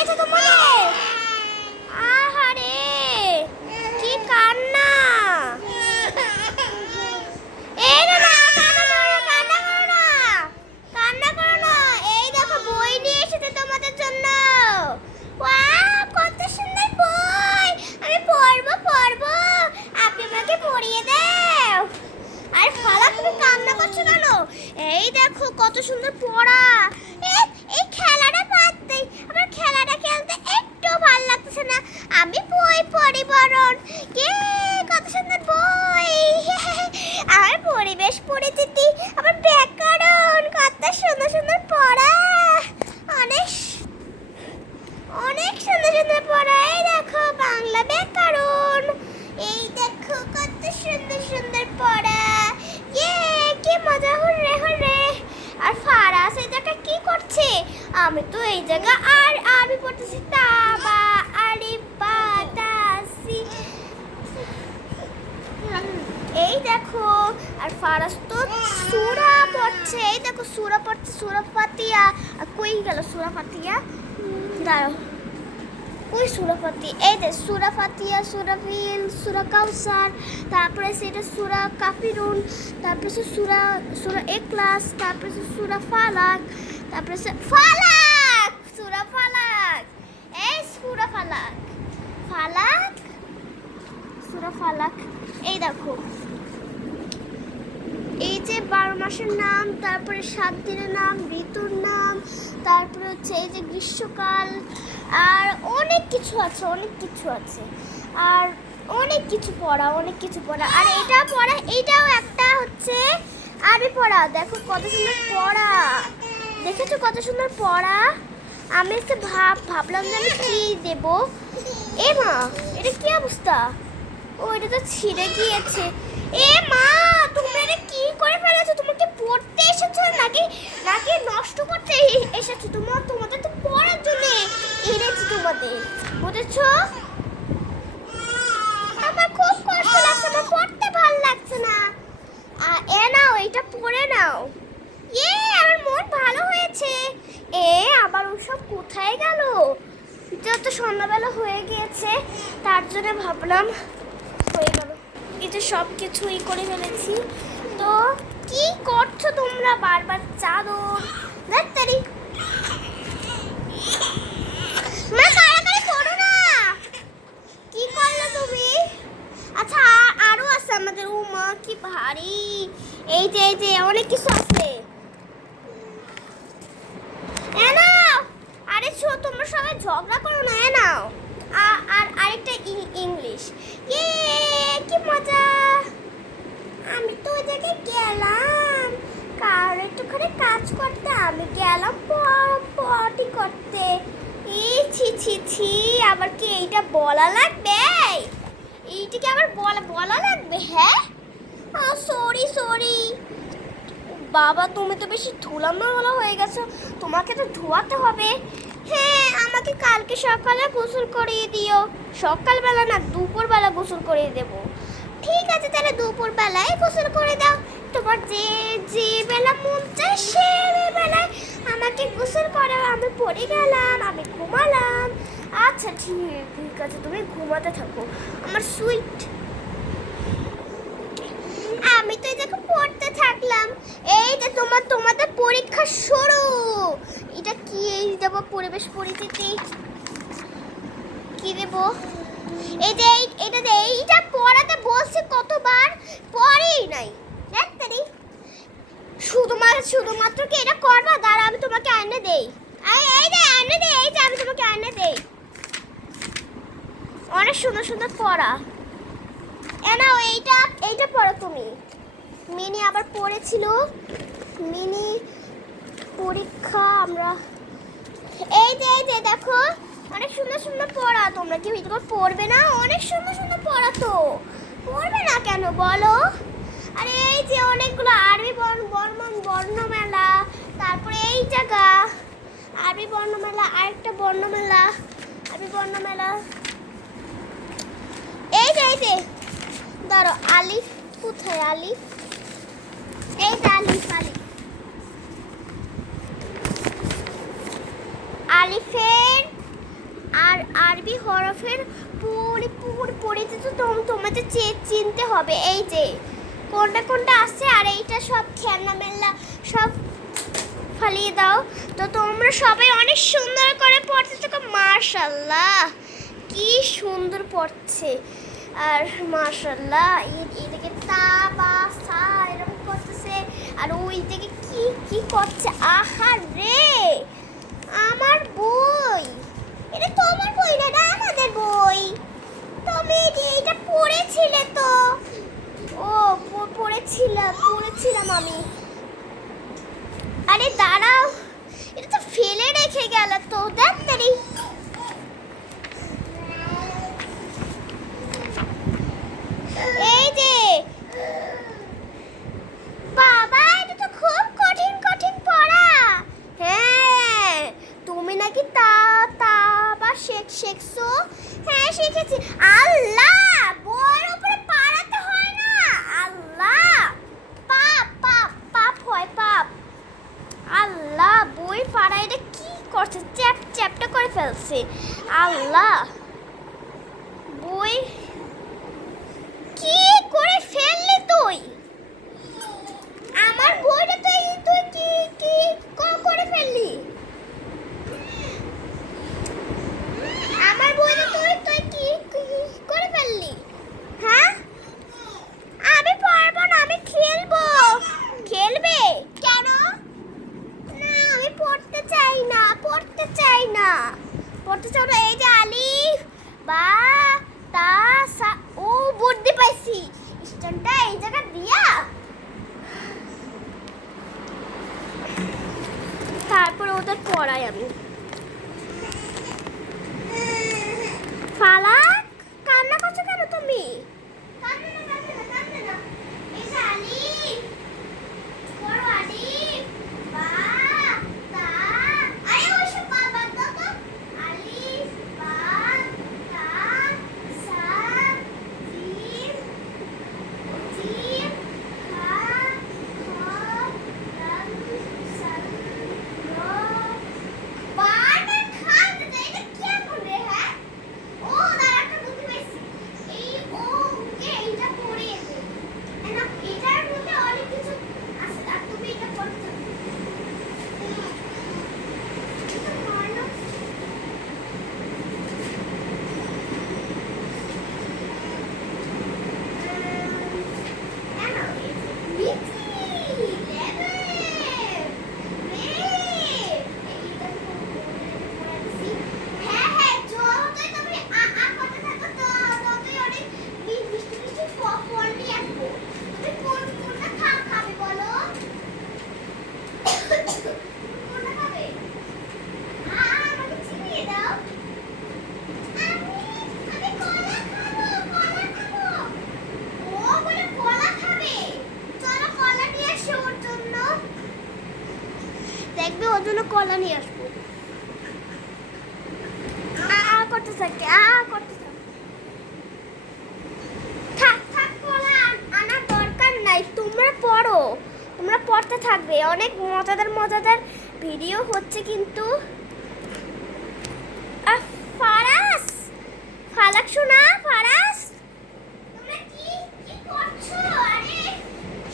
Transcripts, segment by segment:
হয়েছে তোমাদের? আহারে কি কান্না! এই না না, কান্না করো না, কান্না করো না, কান্না করো না। এই দেখো বই নিয়ে এসেছে তোমাদের জন্য। ওয়াও, কত সুন্দর বই! আমি পড়বো পড়বো, আপনি আমাকে পড়িয়ে দাও। আর ফালা, তুমি কান্না করছো কেন? এই দেখো কত সুন্দর পড়া। এই খেলাটা বাদ দেই, আমার খেলাটা খেলতে একটু ভালো লাগতেছে না। আমি বই পড়ি বরং। কত সুন্দর বই! আমার পরিবেশ পরিচিতি, আমার ব্যাকরণ, কত সুন্দর সুন্দর পড়া। অনেক অনেক সুন্দর সুন্দর পড়া। এই দেখো বাংলা ব্যাকরণ। এই দেখো কত সুন্দর সুন্দর পড়া। কি মজা! Hurray hurray. আর ফারাস এই জায়গা কি করছে? আমি তো এই জায়গা আর আরবি পড়তেছি। তাবা আলিফ বা তা সি। এই দেখো, আর ফারাস তো সূরা পড়ছে। এই দেখো সূরা পড়ছে, সূরা ফাতিহা। কই গেল সূরা ফাতিহা? দাঁড়াও, ওই সূরা ফাতিহা। এই যে সূরা ফাতিহা, সূরা ফিল, সূরা কাউসার, তারপরে সেটা সূরা কাফিরুন, তারপরে সূরা ইখলাস, তারপরে সূরা ফালাক, তারপরে ফালাক, সূরা ফালাক। এই সূরা ফালাক, ফালাক, সূরা ফালাক। এই দেখো, এই যে 12 মাসের নাম, তারপরে 7 দিনের নাম, ঋতুর নাম, তারপরে হচ্ছে এই যে গ্রীষ্মকাল, আর অনেক কিছু আছে, অনেক কিছু আছে, আর অনেক কিছু পড়া, অনেক কিছু পড়া। আর এটা পড়া, এইটাও একটা হচ্ছে আরবি পড়া। দেখো কত সুন্দর পড়া, দেখেছো কত সুন্দর পড়া। আমি এসে ভাবলাম যে আমি কি দেবো। এ মা, এটা কি অবস্থা? ও, এটা তো ছিঁড়ে গিয়েছে। এ মা, তুমি এটা কি করে ফেলেছো? তোমাকে পড়তে এসেছো নাকি নাকি নষ্ট করতে এসেছো? তোমাদের তো পড়ার জন্য এনেছি তোমাদের, বুঝেছো? আমার খুব কষ্ট লাগছে, আমার পড়তে ভালো লাগছে না। এ নাও, এটা পড়ে নাও। আমার মন ভালো হয়েছে। আবার ওসব কোথায় গেল? যত সন্ধ্যাবেলা হয়ে গিয়েছে, তার জন্য ভাবলাম হয়ে গেল। এই যে সব কিছুই করে ফেলেছি। তো কি করছো তোমরা? বারবার চাদর দেখতারি। মা, কাড়াকাড়ি করো না। কি করলে তুমি? আচ্ছা, আরো আছে আমাদের। ও মা, কি ভারী! এই যে অনেক কিছু আছে। নাও, আরে তোমরা সবাই ঝগড়া করো না। নাও। আর আরেকটা ইংলিশ। কি মজা! আমি তো ওই জায়গায় গেলাম কারণ একটুখানি কাজ করতে। আমি গেলাম পটি করতে। ছি, আবার কি এইটা বলা লাগবে? এইটাকে আবার বলা লাগবে? হ্যাঁ, সরি। বাবা, তুমি তো বেশি ধুলামলা হয়ে গেছো, তোমাকে তো ধোয়াতে হবে। হ্যাঁ, আমাকে কালকে সকালে গোসল করিয়ে দিও। সকালবেলা না, দুপুরবেলা গোসল করিয়ে দেবো। ঠিক আছে, তাহলে দুপুরবেলায় গোসল করে দাও। তোমার যে বেলা মন চায় সে বেলায় আমাকে গোসল করাও। আমি পড়ে গেলাম, আমি ঘুমালাম। আচ্ছা ঠিক আছে, তুমি ঘুমাতে থাকো আমার সুইট। আমি তো এটাকে পড়তে থাকলাম। এই যে তোমাদের পরীক্ষা শুরু। এটা কি দেব? পরিবেশ পরিচিতি কি দেব? এইটা পড়াতে বলছি কতবার, পড়েই নাই। দেখতেরি শুধুমাত্র কি এটা করবা? দাঁড়া, আমি তোমাকে আইনে দেই। এই যে আমি তোমাকে আইনে দেই। অনেক সুন্দর সুন্দর পড়া। নাও, এইটা পড়ো তুমি। মিনি আবার পড়েছিল, মিনি পরীক্ষা। আমরা এই যে দেখো, অনেক সুন্দর সুন্দর পড়া। তোমরা কি তোমার পড়বে না? অনেক সুন্দর সুন্দর পড়া, তো পড়বে না কেন বলো? আরে এই যে অনেকগুলো আরবি বর্ণমেলা, তারপরে এই জায়গা আরবি বর্ণমেলা, আরেকটা বর্ণমেলা, আরবি বর্ণমেলা। এই যে ধরো আলিফ, কোথায় আলিফ? এই যে আলিফ, আলিফের আরবি হরফের পড়িতে তো তোমাদের চিনতে হবে। এই যে কোনটা কোনটা আছে, আর এইটা সব খেলনা মেলনা সব ফালিয়ে দাও। তো তোমরা সবাই অনেক সুন্দর করে পড়তে থাকো। মাশাআল্লাহ, কি সুন্দর পড়ছে। আর মাশাআল্লাহ, এদিকে তা বা সা এরকম করতেছে, আর ওই দিকে কি কি করছে। আহা রে, আমার বই, এটা তোমার বই না, এটা আমাদের বই। তুমি এটা পড়েছিলে তো? ও পড়েছিলাম আমি। আরে দাঁড়াও, এটা তো ফেলে রেখে গেল তো, দেখ তারি। এই যে বাবা, এটা তো খুব কঠিন কঠিন পড়া। হ্যাঁ, তুমি নাকি তা তা বা শিখছো? হ্যাঁ শিখেছি। আল্লাহ, বইয়ের উপরে পাড়াতে হয় না। আল্লাহ, পাপ পাপ পাপ হয়, পাপ। আল্লাহ, বই পাড়া এটা কি করছে? চ্যাপটা করে ফেলছে। আল্লাহ, বই কি করে ফেললি তুই? আমার বইটা তুই কি কি করে ফেললি? আমার বইটা তুই কি করে ফেললি? হ্যাঁ, আমি পড়বো না, আমি খেলবো। খেলবে কেন? না, আমি পড়তে চাই না। এই যে আলিফ বা তা সা, ও বুদ্ধি পাইছি, স্ট্যান্ডটা এই জায়গা দিয়া তারপর ওদের পড়াই আমি। ফালাক, কান্না করছো কেন তুমি? কান্না না। এই যে আলিফ, বড় আলিফ বা তা, আরে ওইসব বাবা তো আলিফ বা তা সা জিম জিম হা খ দাল সাল র, বাটা খাইতে দে। এটা কেমন রে? হ্যাঁ, ও দাঁড়া, একটা বুদ্ধি পেয়েছি। এই ও কে এইটা পড়িয়ে দে। না, এটার মধ্যে অনেক কিছু আছে, আর তুমি এটা পড়তে হবে। এটা মানো। কেন? মিঠি লেবে রে, এইটা তো পড়েছি। হ্যাঁ, যতই তুমি করতে থাকো তো ততই অনেক মিষ্টি মিষ্টি ফল নিয়ে আসবো। তুমি কোনটা খাবে বলো? কোনটা খাবে? আমাকে চিনিয়ে দাও। আমি কলা খাবো। ও বলে কলা খাবে। চলো কলা নিয়ে আসো ওর জন্য। দেখবে ওর জন্য কলা নিয়ে আসবো। করতে থাকে। থাক, কলা আনার দরকার নাই। তোমরা পড়ো, তোমরা পড়তে থাকবে। অনেক মজাদার ভিডিও হচ্ছে কিন্তু। ফারাস, ফালাক শোনা, ফারাস তোমরা কি করছো? আরে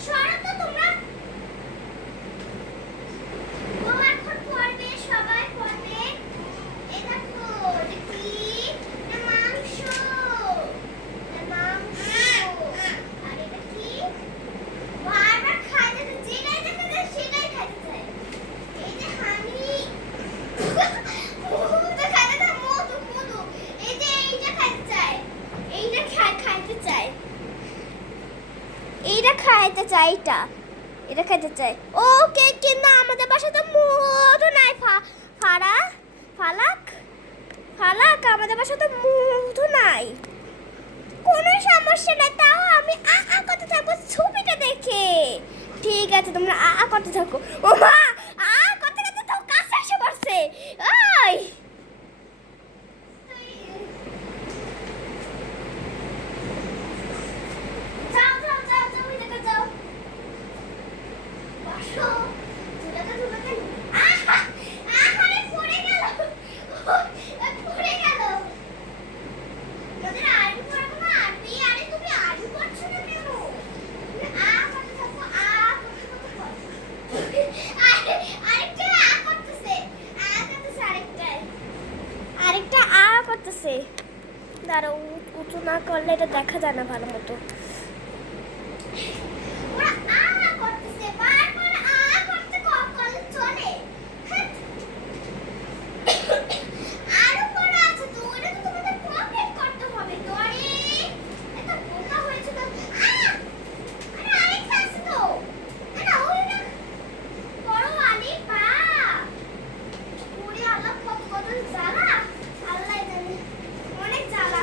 সরো তো তোমরা। ও এখন পড়বে, সবাই পড়বে। এই দেখো, এটা কি? এটা মাংস। আর এটা কি? বারবার খাইতে তো, যেটাই দেখে যায় সেটাই খাইতে চায়। এই যে হানি, মধু খাইতে চায়, মধু। এই যে এইটা খাইতে চায়, এইটা খাইতে চায়, এটা খাইতে চায়। ওকে, কিন্তু আমাদের বাসায় তো মধু নাই। ফালাক, আমাদের বাসায় তো মধু নাই। কোনো সমস্যা নাই, তাও আমি করতে থাকবো ছবিটা দেখে। ঠিক আছে, তোমরা করতে থাকো। ও মা, করতে তো কাছে এসে পড়ছে। ওই যাও, ওই জায়গায় যাও। বসো, ঝুলাতে। আহারে পড়ে গেল। দাঁড়াও, উঁচু না করলে এটা দেখা যায় না ভালো মতো। ওরা আ করতেছে, বারবার আ করতে করলে চলে। আরো পড়া আছে তো, ওটা তো তোমাদের কমপ্লিট করতে হবে তো। আরে এটা বোকা হয়েছে তো। আরে আরেকটা আছে তো। না ওইটা বড় আলি পা। ওরে আল্লাহ, কত কত জ্বালা, আল্লাহ জানে, অনেক জ্বালা।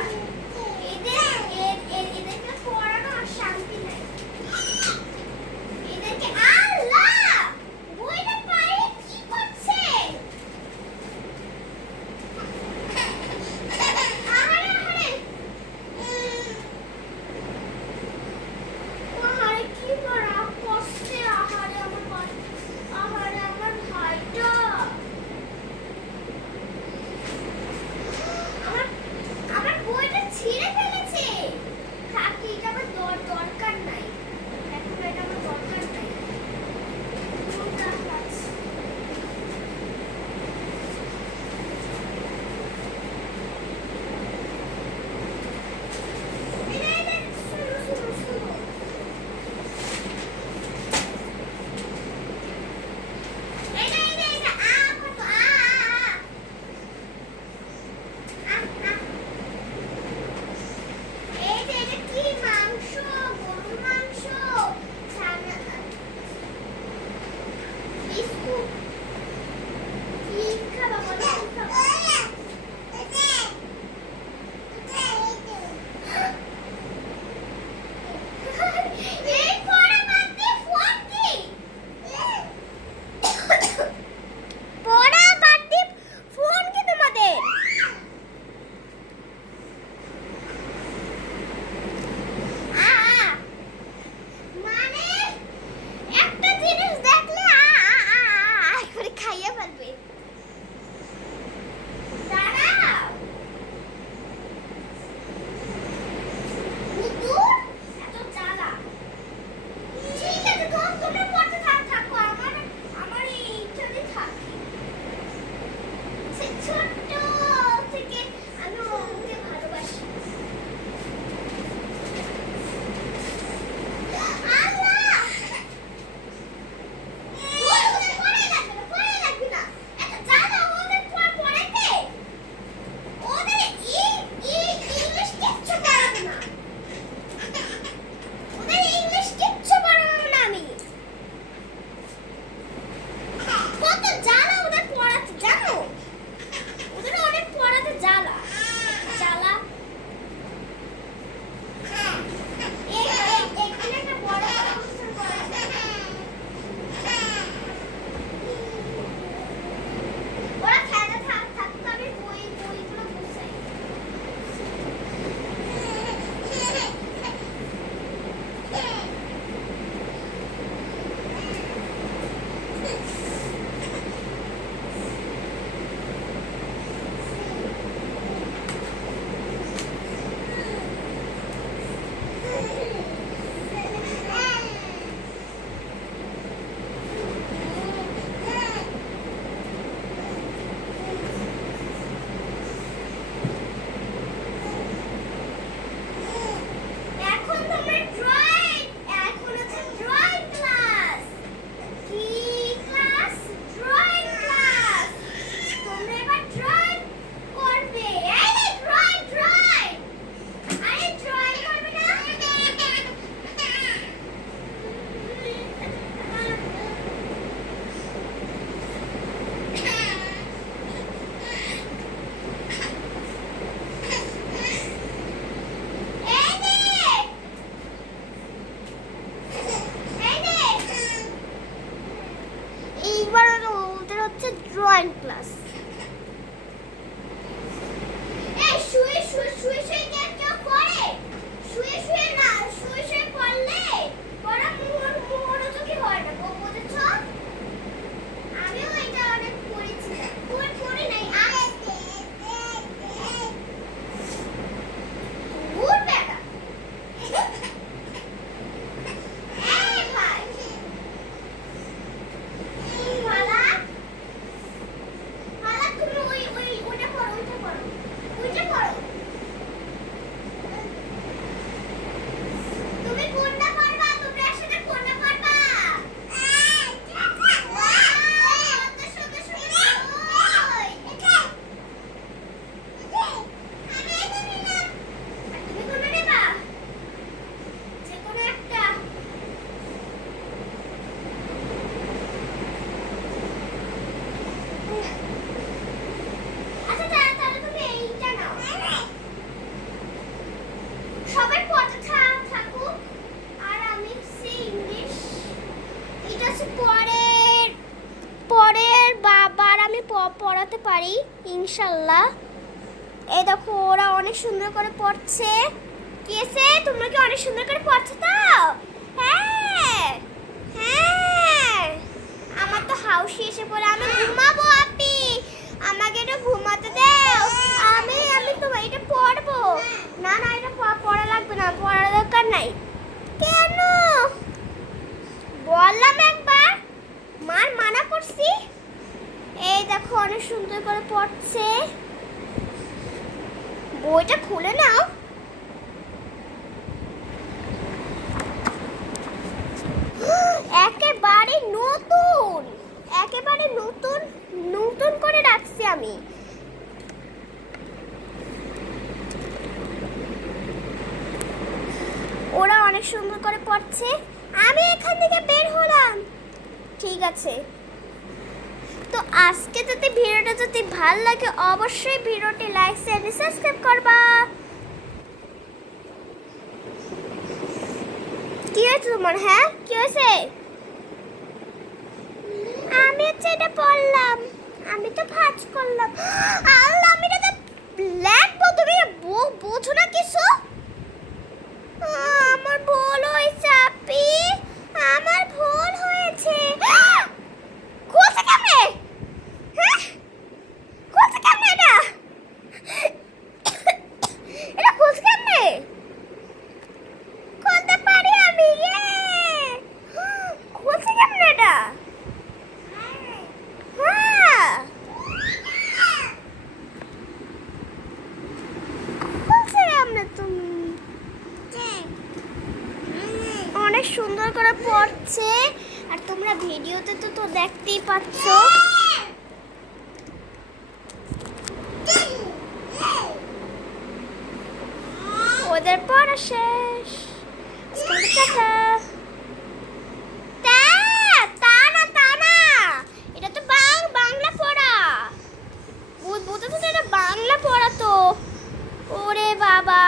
এদেরকে পড়ানো আর শান্তি নাই। এদেরকে আল্লাহ বইটা পারে কি করছে? আহারে আহারে, আহারে কি করা কষ্টে। আহারে আমার ভাই, আহারে আমার ভাইটা। আমার আমার বইটা ছিঁড়ে ফেলেছে। কাকি, এটা আমার দরকার নাই, এখন এটা আমার দরকার নাই। কোনটা আছে? এটা শুনো শুনো শুনো। এটা আ কত আ এই যে এটা কি মাংস? গরুর মাংস, ছানা, বিস্কুট। কি খাবা বলো, কি খাবা? এই পড়া বাদ দিয়ে ফোন কি? পড়া বাদ দিয়ে ফোন কি তোমাদের? আ মানে একটা জিনিস দেখলে করে খাইয়ে ফেলবে। দাঁড়াও, কুকুর এত জ্বালা। ঠিক আছে তো, তোমরা পড়তে থাকো, আমার এইটাতে থাকি। সে ছোট্ট থেকে আমি ওকে ভালোবাসি। আল্লাহ, ওদের পড়াই লাগবে না। এত জ্বালা ওদের পড়াতে। ওদের ইংলিশ কিচ্ছু পড়াবো না। ওদের ইংলিশ কিচ্ছু পড়াবো না আমি। কত জ্বালা ওদের পড়াতে, জানো? ওদের অনেক পড়াতে জ্বালা জ্বালা। এখানে একটা বড় অনুষ্ঠান করা যায়। ওরা খেলা থাকতো, আমি বইগুলো গুছাই। এখন তোমার ড্রয়িং, এখন আছে ড্রয়িং ক্লাস। কি ক্লাস? Drawing class. তোমরা এবার ড্রয়িং করবে। এই ড্রয়িং ড্রয়িং, আরে ড্রয়িং করবে না? এই দেখ, এই দেখ, এইবার ওদের হচ্ছে ড্রয়িং ক্লাস। এই শুয়ে শুয়ে শুয়ে শুয়ে কেউ করে? শুয়ে শুয়ে না, শুয়ে শুয়ে পড়লে পড়া মনোযোগী হয় না, বুঝেছ? আমিও এটা অনেক পড়েছিলাম, পড়ি নাই। ভুল বেটা। এই ভাই, ভালা পড়াতে পারি ইনশাল্লাহ। এই দেখো ওরা অনেক সুন্দর করে পড়ছে। কি আছে, তোমরা কি অনেক সুন্দর করে পড়ছো তো? হ্যাঁ হ্যাঁ, আমার তো হাউসি এসে পড়ে, আমি ঘুমাবো। আপি আমাকে একটু ঘুমাতে দাও। আমি আমি তো এটা পড়বো। না না, এটা পড়া লাগবে না, পড়ার দরকার নাই। কেন বললাম একবার, মার মানা করছি। এই দেখো অনেক সুন্দর করে পড়ছে। বইটা খুলে নাও। একেবারে নতুন, একেবারে নতুন নতুন করে রাখছি আমি। ওরা অনেক সুন্দর করে পড়ছে, আমি এখান থেকে বের হলাম। ঠিক আছে, তো আজকে যদি ভিডিওটা যদি ভালো লাগে অবশ্যই ভিডিওটি লাইক শেয়ার সাবস্ক্রাইব করবা। কি হয়েছে তোমার? হ্যাঁ কি হয়েছে? আমি হচ্ছে এটা পড়লাম, আমি তো ভাঁজ করলাম। আল্লাহ, আমি এটা লিখবো, তুমি বোঝো না কিছু? আমার ভুল হয়েছে আপি, আমার ভুল হয়েছে। খুলছে কেমনে? হ্যাঁ খুলছে কেমনে এটা? এটা খুলছে কেমনে? খুলতে পারি আমি। খুলছে কেমনে এটা? হ্যাঁ খুলছে কেমনে তুমি? অনেক সুন্দর করে পড়ছে, আর তোমরা ভিডিওতে তো দেখতেই পাচ্ছ। ওদের পড়া শেষ। টাটা। তা না, এটা তো বাংলা পড়া। বুঝতে তো, এটা বাংলা পড়া তো। ওরে বাবা।